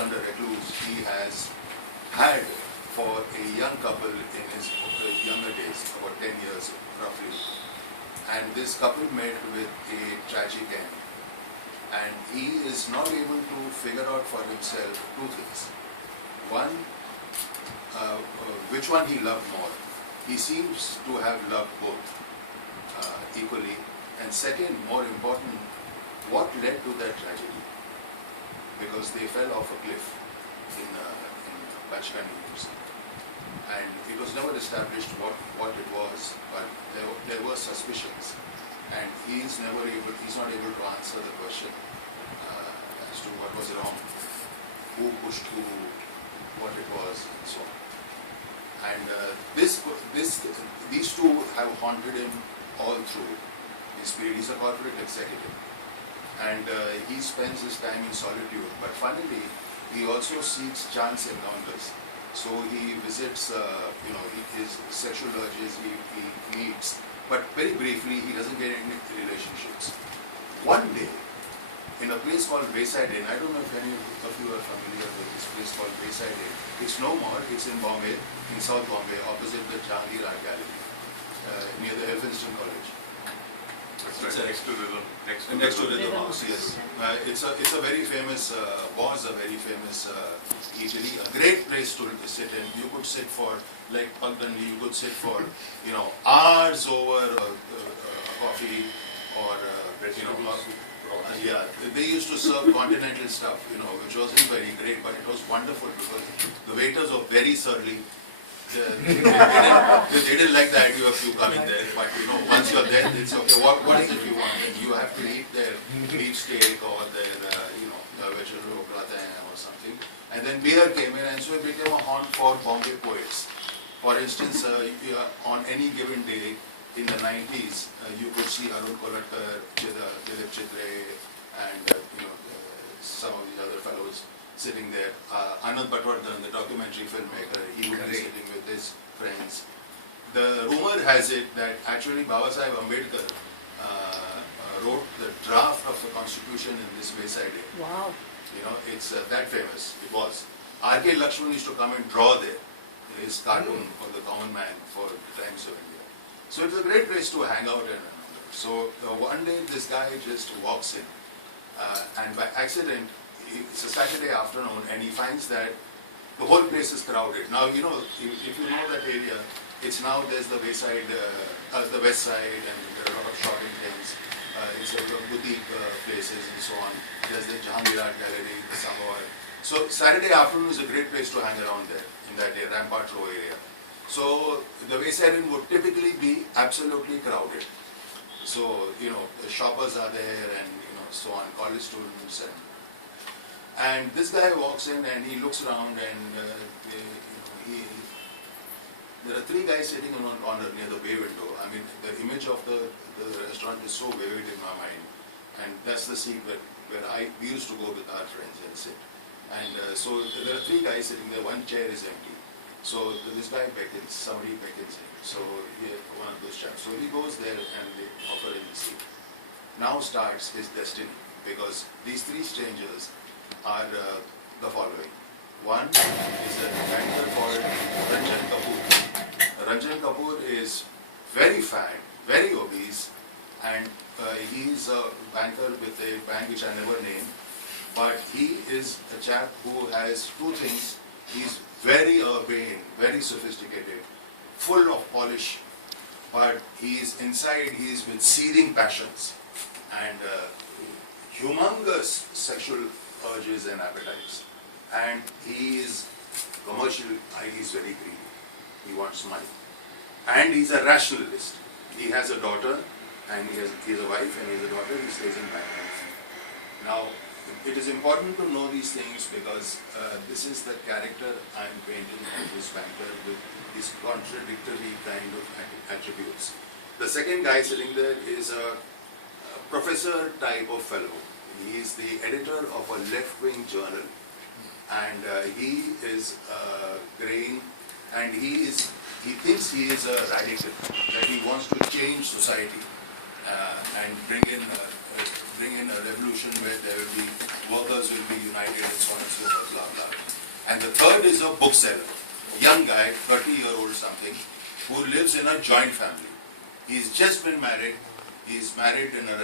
under recluse he has had for a young couple in his younger days, about 10 years roughly. And this couple met with a tragic end. And he is not able to figure out for himself two things. One, which one he loved more. He seems to have loved both equally. And second, more important, what led to that tragedy? Because they fell off a cliff in Pagdandi Books. And it was never established what it was, but there were suspicions. And he's not able to answer the question as to what was wrong, who pushed who, what it was, and so on. And these two have haunted him all through his period. He's a corporate executive, and he spends his time in solitude. But finally, he also seeks chance encounters. So he visits, his sexual urges. He meets, but very briefly, he doesn't get any relationships. One day, in a place called Wayside Inn, I don't know if any of you are familiar with this place called Wayside Inn. It's no more. It's in Bombay, in South Bombay, opposite the Jahangir Art Gallery, near the Elphinstone College. It's next to Rhythm House, yes. It's a very famous, was a very famous eatery, a great place to sit in. You could sit for, like Pagdandi, you could sit for, hours over coffee or, yeah. They used to serve continental stuff, which wasn't very great, but it was wonderful because the waiters were very surly. They didn't like the idea of you coming there, but once you're there, it's okay. What is it you want? And you have to eat their beef steak or their, vegetable gratin or something. And then beer came in, and so it became a haunt for Bombay poets. For instance, on any given day in the 90s, you could see Arun Kolatkar, Kedar, and some of these other fellows sitting there. Anand Patwardhan, the documentary filmmaker, he would be sitting with his friends. The rumor has it that actually Babasaheb Ambedkar wrote the draft of the constitution in this Wayside Inn. Wow. It's that famous. It was. R.K. Lakshman used to come and draw there his cartoon for the common man for the Times of India. So it's a great place to hang out and so one day this guy just walks in and by accident, it's a Saturday afternoon and he finds that the whole place is crowded. Now, if you know that area, it's now there's the Wayside, the West Side, and there are a lot of shopping things. It's a lot of boutique places and so on. There's the Jahangir Art Gallery, the Savoy. So Saturday afternoon is a great place to hang around there, in that Rampart Row area. So the Wayside Inn would typically be absolutely crowded. So, the shoppers are there and, so on, college students and this guy walks in and he looks around and there are three guys sitting in one corner near the bay window. I mean, the image of the restaurant is so vivid in my mind, and that's the scene where we used to go with our friends and sit. And so there are three guys sitting there, one chair is empty. So this guy beckons, somebody beckons him. So one of those chaps. So he goes there and they offer him the seat. Now starts his destiny, because these three strangers are the following. One is a banker called Ranjan Kapoor. Ranjan Kapoor is very fat, very obese, and he is a banker with a bank which I never named. But he is a chap who has two things. He's very urbane, very sophisticated, full of polish, but he is inside, he is with seething passions and humongous sexual urges and appetites. And he is commercial, he's very greedy. He wants money. And he's a rationalist. He has a daughter, and he has a wife, and he has a daughter, he stays in Bangalore. Now, it is important to know these things because this is the character I am painting of this banker with his contradictory kind of attributes. The second guy sitting there is a professor type of fellow. He is the editor of a left-wing journal, and he is graying, and he thinks he is a radical, that he wants to change society and bring in a revolution where there will be workers will be united and so on and so forth. And the third is a bookseller, young guy, 30-year-old something, who lives in a joint family. He's just been married. He's married in an